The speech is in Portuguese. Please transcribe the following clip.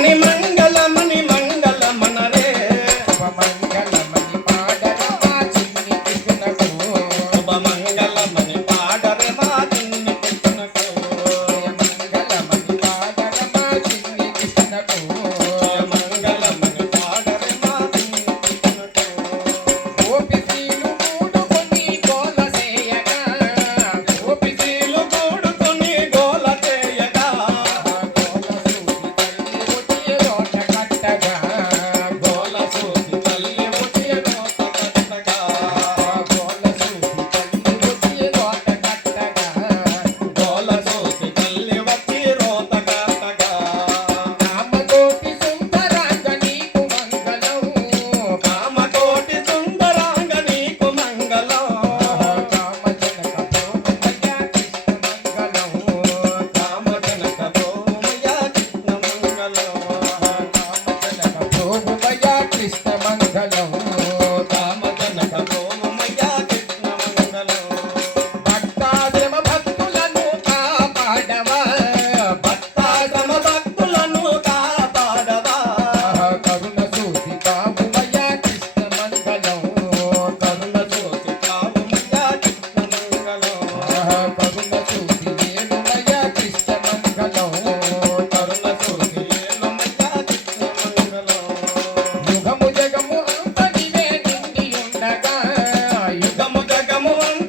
money, money. chegamos a